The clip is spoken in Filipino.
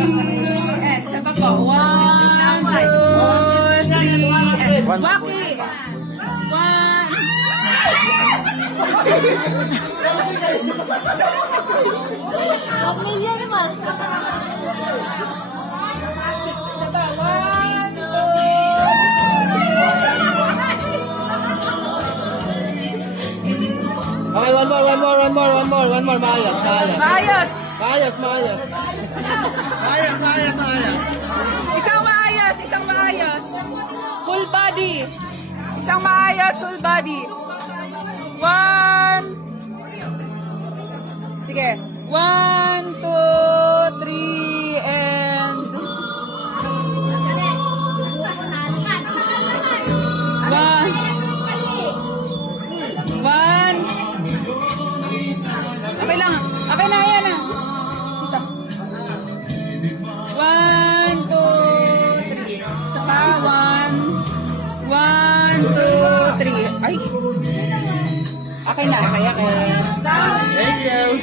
and sa pa po. 1, 2, 3, and Waki. 1 million naman. Sa pa, 1, 2. Okay, one more. Maayos. Maayos. Isang maayos. Full body. Isang maayos, full body. 1. Sige. 1, 2, 3, and 1. Okay lang. Okay na, yan na. Dito. 1, 2, 3. Isa pa. 1, 2, 3. Ay. Okay na. Thank you.